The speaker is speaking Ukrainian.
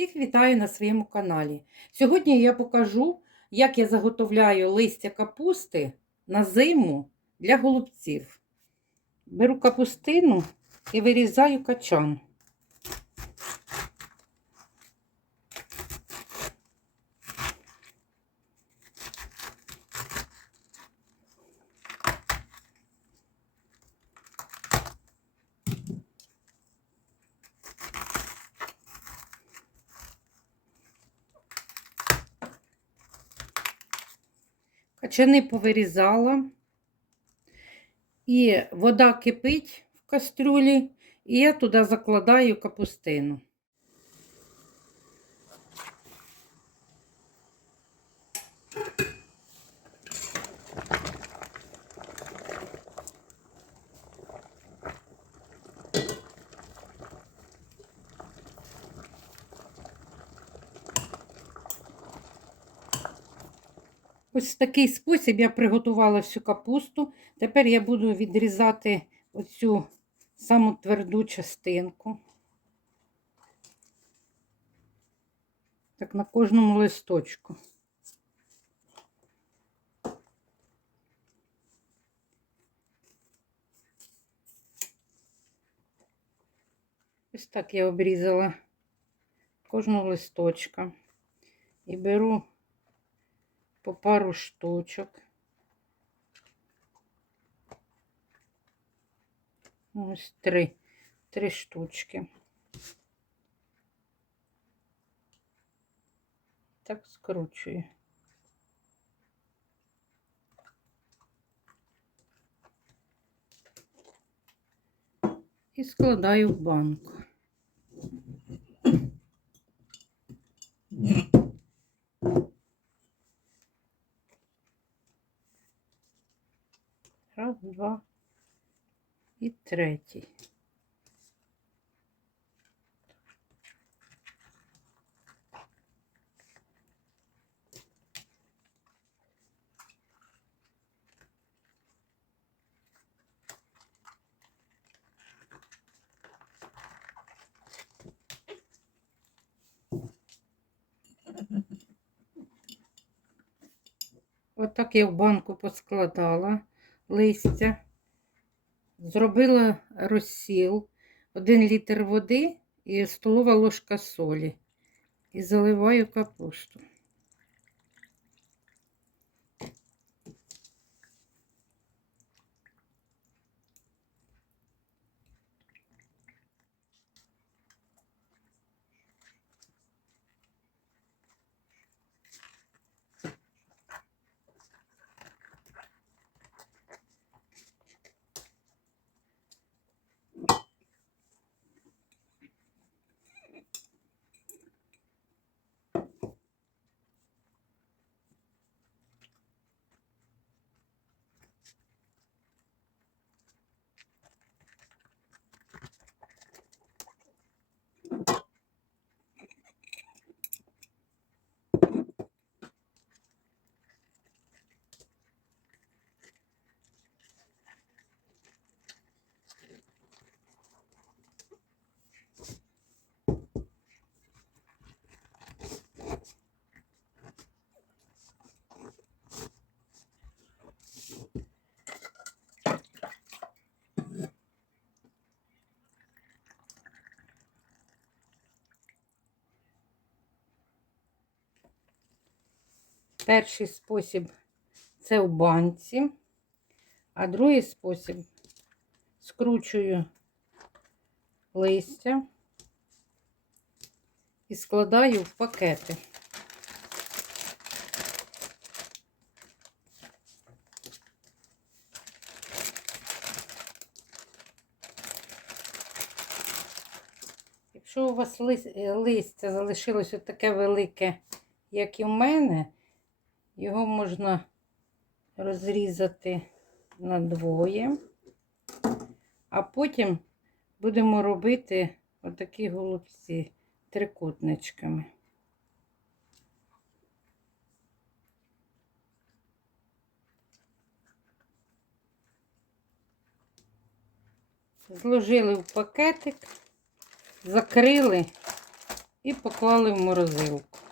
Всіх вітаю на своєму каналі. Сьогодні я покажу, як я заготовляю листя капусти на зиму для голубців. Беру капустину і вирізаю качан. Качани повирізала, і вода кипить в кастрюлі, і я туди закладаю капустину. Ось в такий спосіб я приготувала всю капусту. Тепер я буду відрізати оцю саму тверду частинку. Так, на кожному листочку. Ось так я обрізала кожного листочка і беру по пару штучок. Ось три, три штучки. Так скручую. І складаю в банку. Раз, два і третій. Отак я в банку поскладала листя, зробила розсіл, 1 літр води і столова ложка солі. І заливаю капусту. Перший спосіб це в банці, а другий спосіб скручую листя і складаю в пакети. Якщо у вас листя залишилось таке велике, як і в мене, його можна розрізати на двоє, а потім будемо робити отакі голубці трикутничками. Зложили в пакетик, закрили і поклали в морозилку.